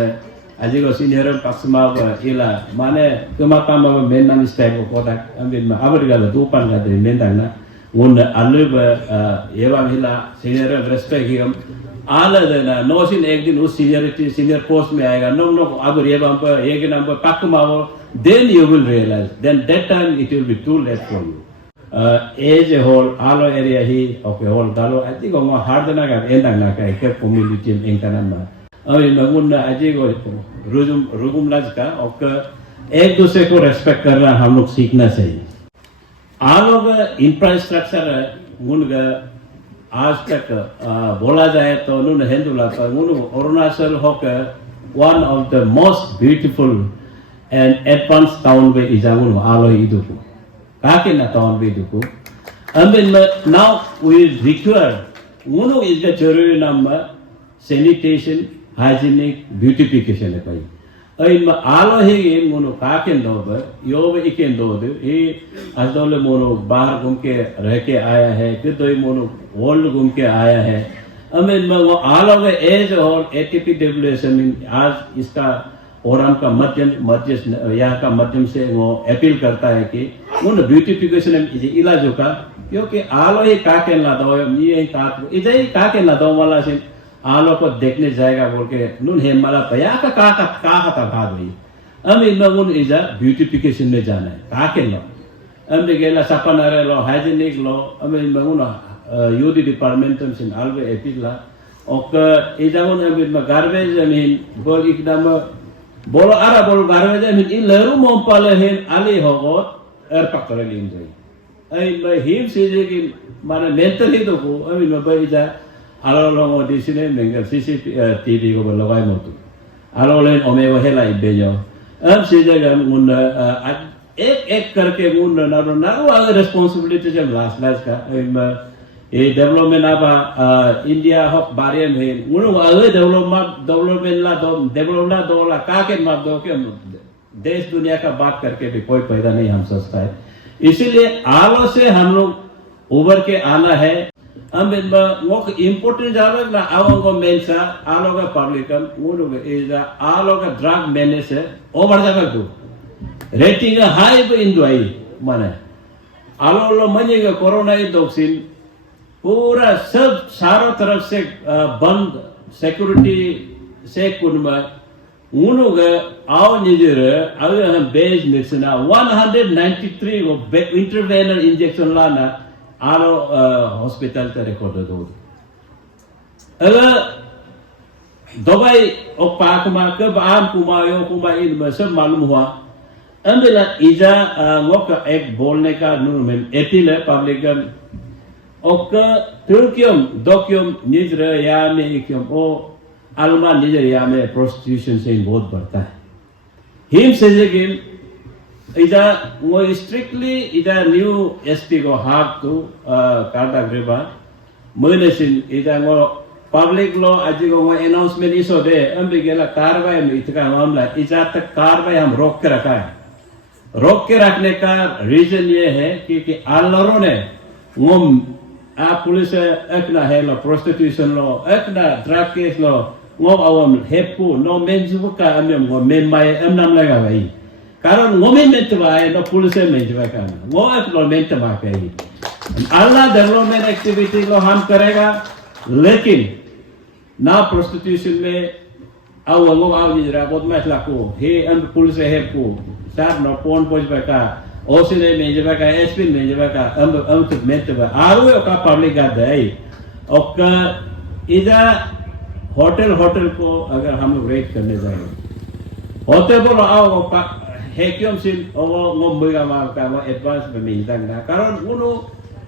अजी को सीनियर पक्षमा इला माने कमाता में मेन नाम स्टाइल को कोटा अम्बिन में अबर गला दूपान का दिन मेन दाना मुन आलू एवं हिला सीनियर रेस्पेक्ट ही हम आला देना नोशिन एक दिन उस सीनियरिटी सीनियर पोस्ट में आएगा नो नो अबर ये बम पर एक दिन पर पक्षमा वो then you will realize then that time it will be too late for you as a whole alo area hi okay whole dalo ati go ma hard na ga endang na ka ek community engkana ma ami magun na aji go rugum laj का और एक दूसरे को respect करना हम लोग सीखना चाहिए आलो का इंफ्रास्ट्रक्चर मुन का आज तक बोला जाए तो उन्होंने हिंदुला का उन्होंने अरुणाचल होकर one of the most beautiful and advanced town be ijagun alo iduku kake na town be iduku and then now we require uno is the jururi number sanitation hygienic beautification pai ai ma alo he uno kake no ba yo be iken do de e asdole mono bahar घूम के रह के आया है फिर तो mono world घूम के आया है अमेन में वो आलो के एज और एटीपी डेवलपमेंट आज इसका और का मध्यम यहाँ का माध्यम से वो अपील करता है कि उन ब्यूटिफिकेशन इलाजों का क्योंकि आलो ही काके ना दो ये इधर ही काके ना दो वाला से आलो को देखने जाएगा बोल के नून हेमला पया का था भाग रही हम इनमें उन इधर ब्यूटिफिकेशन में जाना है काके लो हम गेला सपना रे लो हाइजीनिक लो हम इनमें उन यूडी डिपार्टमेंट से आलवे अपील ला और इधर उन इनमें गार्बेज मीन बोल एकदम बोलो आरा बोलो गार्बेज मीन इन लरू मोंपाले हैं आली होगोत पकड़े लीन जाए मैं हिम सीजे की माने मेंटल ही तो को अभी मैं भाई जा आलो लोगों डिसीने मेंगल CCTV को लगाए मोटू आलो लेन ओमेगो हेला इबेजो अब सीजे का मुन एक करके मुन नारो आगे रिस्पांसिबिलिटी जब लास्ट का ये डेवलपमेंट आबा इंडिया हक बारे में मुन आगे डेवलपमेंट ला दो ला काके माप दो के देश दुनिया का बात करके भी कोई फायदा नहीं हम सोचता है इसीलिए आलो से हम लोग उभर के आना है हम वो इम्पोर्टेंट जावे ना आवो को मेंसा आलो का पब्लिकम वो लोग इज आलो का ड्रग मैनेज है ओवर जावे दो रेटिंग हाई पे इंदु आई माने आलो लो मने का कोरोना वैक्सीन पूरा सब चारों तरफ से बंद सिक्योरिटी से कुनमा उनुगे आओ निजरे अगर हम बेज मिक्सना 193 को इंटरवेनल इंजेक्शन लाना आलो हॉस्पिटल का रिकॉर्ड दो अगर दवाई और पाक मा कब आम कुमायो कुमा इन में सब मालूम हुआ अंबिला इजा वो का एक बोलने का नूरमेन एपील है पब्लिक और तुर्कियम दोक्यम निजरे या में इक्यम ओ अलमा निजरिया में प्रोस्टिट्यूशन से बहुत बढ़ता है हिम से लेकिन इधर वो स्ट्रिक्टली इधर न्यू एसपी को हाथ तो कार्डा ग्रेबा महीने से इधर वो पब्लिक लो आज को वो अनाउंसमेंट इसो दे हम भी गेला कार्रवाई में इतना मामला इधर तक कार्रवाई हम रोक के रखा है रोक के रखने का रीजन ये है कि आल्लरों ने वो आप पुलिस एक ना है लो प्रोस्टिट्यूशन लो एक ना ड्रग केस लो ngom awam hepu no menjuka amem ngo memai amnam laga bai karon ngome mentwa no police menjwa ka ngo ek mentwa kai Allah development activity को हम करेगा लेकिन ना prostitution में आओ ngo आओ निजरा बहुत मैं लाको हे अन पुलिस है को साथ नो फोन पोजवा का ओसिने menjwa का एसपी menjwa का हम तो mentwa आरो का पब्लिक का दे और इधर होटल को अगर हम लोग रेट करने जाएंगे होटल बोलो आओ है क्यों सिल वो मुंबई का मार का वो एडवांस में मिलता है कारण उन्हों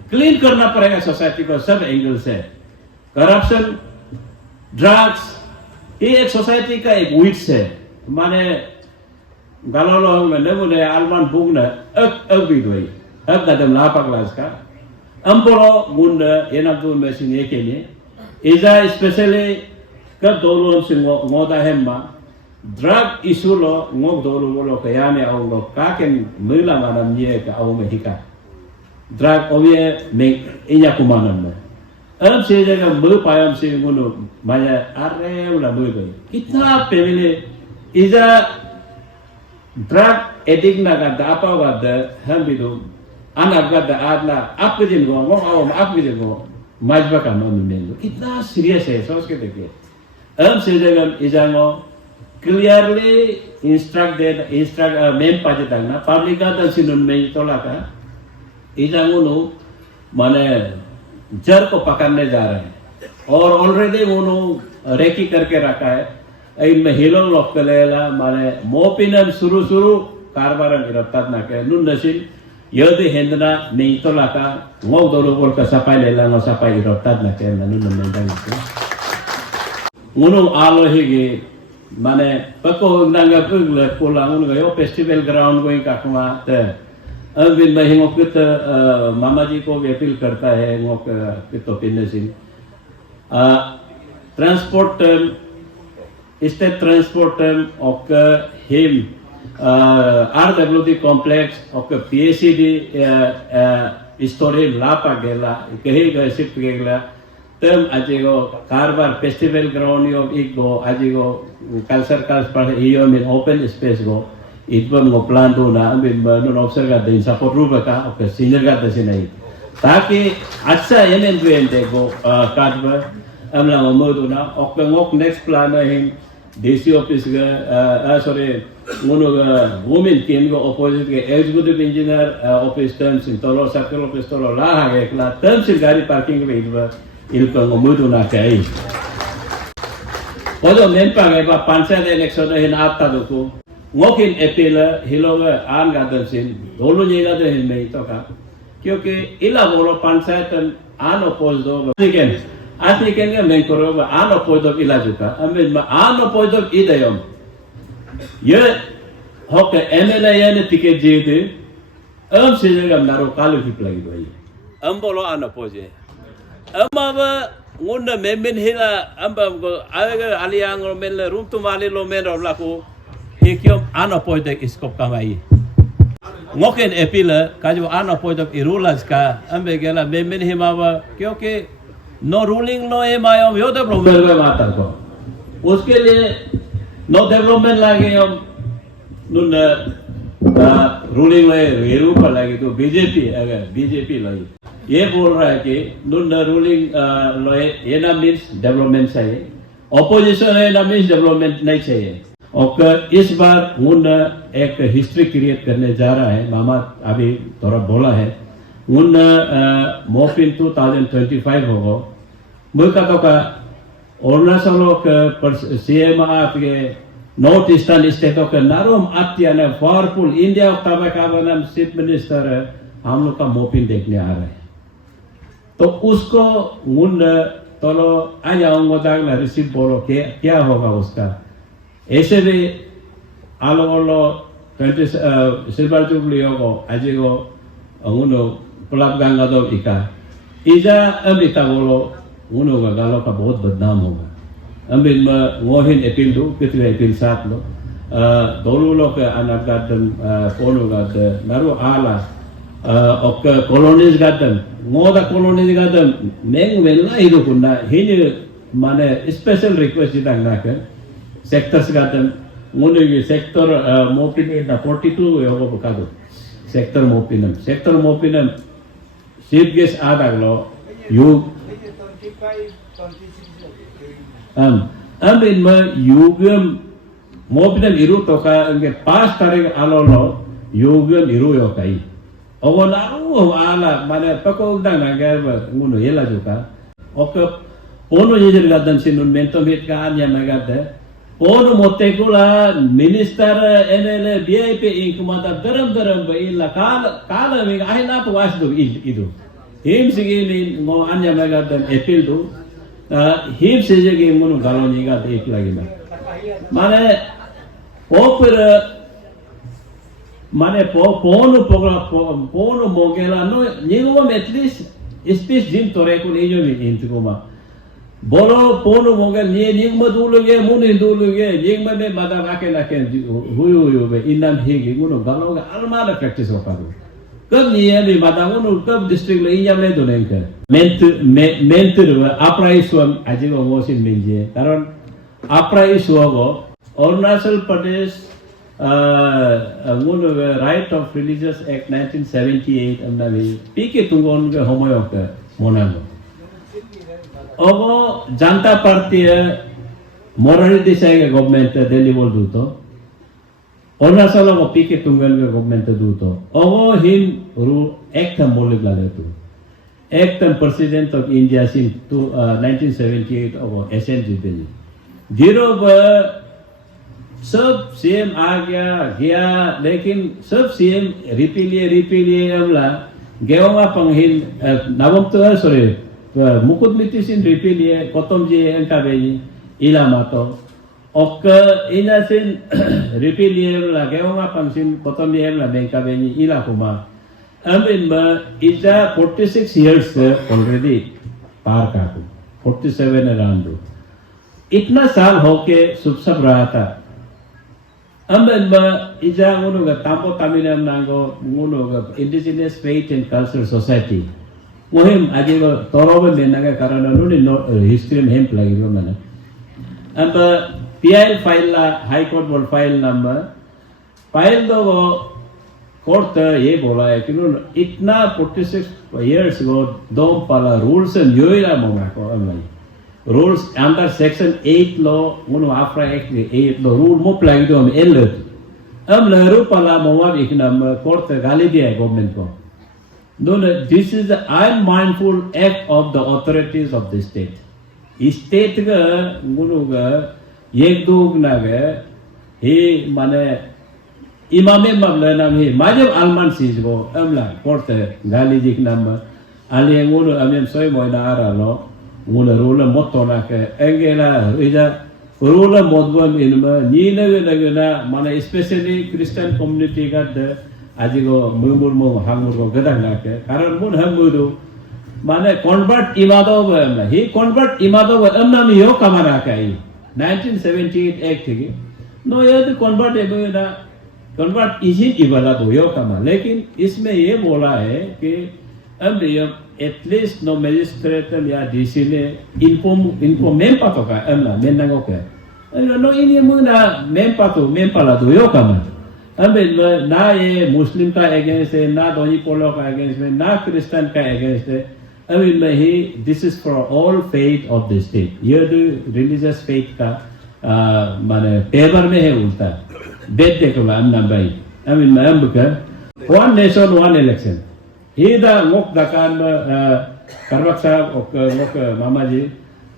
क्लीन करना पड़ेगा सोसाइटी को सब एंगल से करप्शन ड्रग्स ये एक सोसाइटी का एक विट्स है माने galolo me nemu de alman bugna ek bidoi ek gadam la paglas ka ampolo gunda enam tu mesin ekene iza especially ka dolon singo ngoda hemma drug issue lo ngok dolu lo kayane au lo kaken mila manam ye ka au me hika drug ovie me inya kumanan me am se jaga mu payam se ngono maya arre ula mu be kitna pemile iza drug addict na ga dapa wa da hambido anak ga da adla apjin go ngok au apjin go majba ka no mendo kitna serious hai सोच के देखिए am se jaga iza ngo clearly instructed main pajatang na publica ta sinun me tolaka इजांगुनु माने जर को पकड़ने जा रहे हैं और ऑलरेडी उन्होंने रेकी करके रखा है इन में हिलो लोग कलेला माने मोपिनम शुरू कारबार गिरफ्तार ना के नुन नशील यदि हिंदना नहीं तो लाका ngौ दोलो बोल का सपाई लेला ngौ सपाई गिरफ्तार ना के नुन नुन के उन्होंने आलो ही गे माने पको नंगा पुगले कोला उन्होंने यो फेस्टिवल ग्राउंड को ही काकमा ते अब इन महिमों के तो मामा जी को भी अपील करता है वो के तो पिन्ने सिंह ट्रांसपोर्ट स्टेट ट्रांसपोर्ट और हिम RWD कॉम्प्लेक्स और PACD स्टोरी लापा गेला कहीं गए शिफ्ट गेला तब आजीगो कारबार फेस्टिवल ग्राउंड यो एक गो आजीगो कल्चर काल्स पर हियो में ओपन स्पेस गो इतवन गो प्लान तो ना बिन बनो ऑफिसर का दिन सपोर्ट रूप का ओके सीनियर का दसे नहीं ताकि अच्छा एनएनपीएन को card amla ngomodu na ok ngok next plan hin DC office ga sorry ngono ga women team go opposite ke executive engineer office terms in tolo circle office tolo la ha ge kla terms in gari parking be idwa il ko ngomodu na kai odo men pa ge ba panchayat election hin atta do ko ngokin appeal hiloga an ga sin dolo ni ga de hin me to ka क्योंकि इला बोलो पंचायत आन oppose दो लेकिन आज लेकिन क्या मैं करो आन अपोज दो इला जुका अमें आन अपोज दो इधयम ये होके एमएलए ने टिकट जीते से जगह नारो कालू की प्लगी भाई बोलो आन अपोज है अब मुन्ना मेमिन हिला को आगे अलियांग रो मेल रूम तुम्हारे लो मेन रो लाको ये क्यों आन अपोज दे इसको कमाई ngokin epila kajo ano point of irulas ka ambe gela memen himawa क्योंकि no ruling no एमायम यो डेवलपमेंट में माता को उसके लिए no डेवलपमेंट लागे हम नुन रूलिंग में येरू पर लागे तो बीजेपी अगर बीजेपी लाई ये बोल रहा है कि नुन रूलिंग लो ये ना मीन्स डेवलपमेंट चाहिए ऑपोजिशन है ना मीन्स डेवलपमेंट नहीं चाहिए और इस बार उन एक हिस्ट्री क्रिएट करने जा रहा है मामा अभी थोड़ा बोला है उन मोपिन 2025 होगा मुझे तो का अरुणाचल का सीएम आपके नॉर्थ ईस्टर्न स्टेटों के नारोम आत्या ने पावरफुल इंडिया का नाम चीफ मिनिस्टर हम लोग का मोपिन देखने आ रहे हैं तो उसको उन तोलो आया रिसीव बोलो क्या होगा उसका ऐसे भी आलो आलो 20 सिल्वर जुबली होगो आजिगो उनो पुलाप गंगा दो इका इजा अमिता बोलो उनो का गालो का बहुत बदनाम होगा अमित में मोहिन एपिल दो कितने एपिल साथ लो दोनों लोग के अनाथ गार्डन कोनो गार्डन नारो आला और कॉलोनीज गार्डन मोदा कॉलोनीज गार्डन मेंग वेल्ला इधो कुन्ना हिने माने स्पेशल रिक्वेस्ट इधर ना कर सेक्टर्स गार्डन मुने सेक्टर मोपिनम 42 योगो बकादो सेक्टर मोपिनम चीफ गेस्ट आदागलो यू इन में युगम मोपिनम इरु तोका इनके 5 तारीख आलोलो युगम इरु योकाई अवनारो आला माने पको उदाना गैब मुनो येला जुका ओके पोनो येजर गार्डन सिनुन मेंटो मेट का Anya नगादे Ono motekula minister NL BIP ingkumata daram ba illa kala mi ahina to wasdo idu him sigini ngo anya magadan appeal do him sejege mono galoni ga ek lagina mane opera Mane pono mogela no nyingoma at least speech din toreko ninyo mi intikoma. Bolo pono mogel nyingma duluge muni duluge nyingma me madavake laken huyu be inam higi nguno galoga almana practice okaru. Kab niya mi madanguno kab district lo inya me donenka. Mentor aprai swam ajigo mosin minje. Karon aprai swago Arunachal Pradesh Right of Religious Act 1978 amnavi pike tungon ke homoyo ke monano. Ogo Janata Party Morari Desai ke government Delhi bol duto. Arunachal ogo pike tungon ke government duto. Ogo him rule act molik laletu. Act President of India since 1978 ogo SNG Delhi. Zero सब CM आ गया लेकिन सब CM रिपीलिए हमला गेवंगा पंगिन नवम तो sorry मुकुट मितिसिन रिपीलिए कोतम जी Enka Beni इला मातो okay इना सिन रिपीलिए हमला गेवंगा पंगिन कोतम जी हमला बेंका बेनी इला कुमा अमिन में इजा 46 years already पार काटू 47 अराउंड इतना साल होके सब रहा था Amben ba ija ngono ga tampo taminam nango ngono ga Indigenous Faith and Cultural Society. Mohim aje go torobe menaga karana nuni no history में hemp lagi go mana. Amba PIL file la High Court बोल file number file दो वो court ये बोला है कि no इतना 46 years ago दो पाला rules and योइला मोगा को अम्लाई. Rules under section 8 law ngono afra act 8 law rule mo plagi do am ellet am leru pala mowa iknam court gali dia government ko no this is the unmindful act of the authorities of the state ga ngono ga ek dog na ga he mane imame mamla nam he majab alman siz go amla court gali iknam ali ngono amem soy moina ara lo Mula rula motona ke engela ija rula modwan inma ni na mana especially Christian community ka de ajigo mumur mo hangur ko gadanga ke karan mun hamudu mana convert imado ba he convert imado ba amna mi yo kamara kai 1978 act ki no ye to convert e na convert isn't ibala to yo kama lekin isme ye bola hai कि अब at least no magistrate या DC ने inform main पातो का अमला main नंगो के no ini muna main पातो मेन पाला तो यो कमा अब ना ये मुस्लिम का against है ना दोनी पोलो का against है ना क्रिश्चियन का against है अब इनमें ही this is for all faith of the state ये तो religious faith का माने पेपर में है उल्टा बेट देखो हम ना भाई अब इनमें हम बकर one nation one election Ida ngok dakan karwak sahab ngok mama ji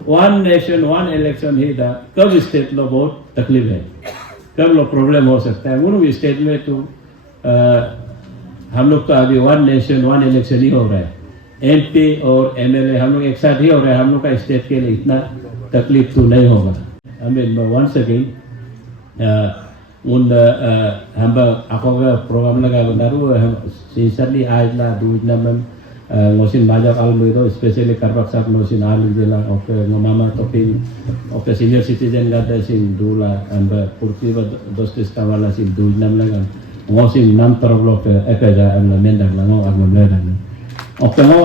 one nation one election ida कब स्टेट लो बहुत तकलीफ है कब लो प्रॉब्लम हो सकता है उन स्टेट में तो हम लोग तो अभी one nation one election ही हो रहा है MP और MLA हम लोग एक साथ ही हो रहा है हम लोग का स्टेट के लिए इतना तकलीफ तो नहीं होगा हमें once again हम आपको प्रोग्राम लगा बनारू हम sincerely आज ला दूध नमन ngosin majak almudo especially karbak sak ngosin alu jela oke ngomama topin oke senior citizen gada sin dula amba purti ba dostis kawala sin दूध nam laga ngosin nam terblok ekaja amla mendang lango agmam ledan oke ngo